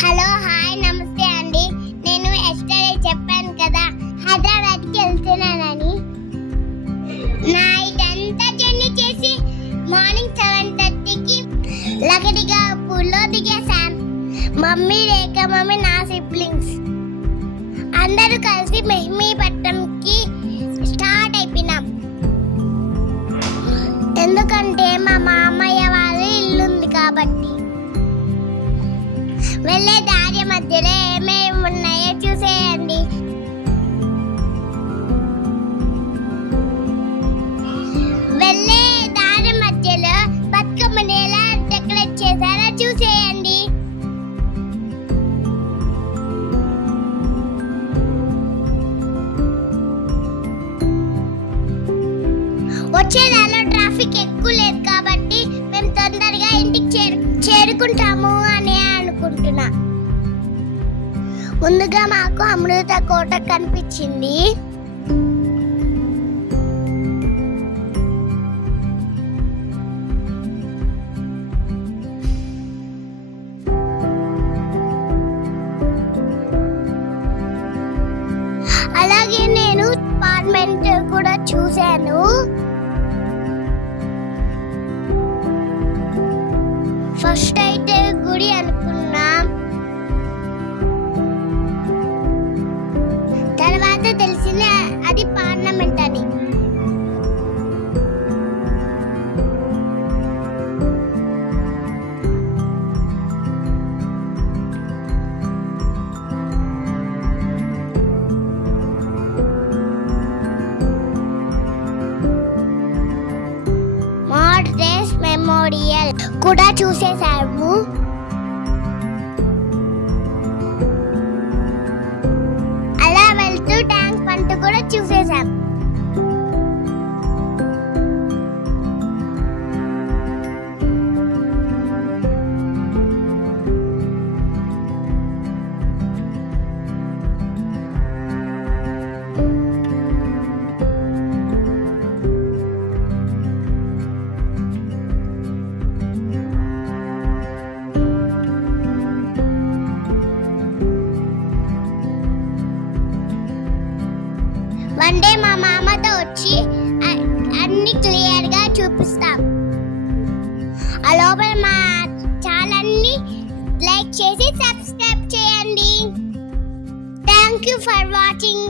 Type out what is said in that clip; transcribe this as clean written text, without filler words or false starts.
Hello hi నమస్తే అండి. నేను ఎస్టర్డే చెప్పాను కదా హైదరాబాద్కి వెళ్తున్నానని. నైట్ అంతా జర్నీ చేసి మార్నింగ్ 7:30కి లగడిగాపూర్లో దిగేశాం. మమ్మీ, రేఖ మమ్మీ, నా సిబ్లింగ్స్ అందరూ కలిసి మెహ్మీపట్నంకి స్టార్ట్ అయిపోయినాం. ఎందుకంటే మా మామయ్య వాళ్ళ ఇల్లుంది కాబట్టి. వెళ్ళే దారి మధ్యలో ఏమేమి ఉన్నాయో చూసేయండి. వెళ్ళే దారి మధ్యలో బతుకమ్మని ఎలా డెకరేట్ చేశారో చూసేయండి. వచ్చే దారిలో ట్రాఫిక్ ఎక్కువ లేదు కాబట్టి మేము తొందరగా ఇంటికి చేరుకుంటాము అని అనుకుంటున్నా. ముందుగా మాకు అమృత కోట కనిపించింది. అలాగే నేను అపార్ట్మెంట్ కూడా చూశాను. ఫస్ట్ అయితే గుడి అనుకున్నాం, తర్వాత తెలిసింది అది పార్లమెంట్ అని. మార్డేస్ మెమోరియల్ కూడా చూసేసాము. అలా వెళ్తూ ట్యాంక్ బండ్ కూడా చూసేసాం. వన్ డే మా మామతో వచ్చి అన్ని క్లియర్ గా చూపిస్తాం. ఆ లోపల మా ఛానల్ని లైక్ చేసి సబ్స్క్రైబ్ చేయండి. Thank you for watching.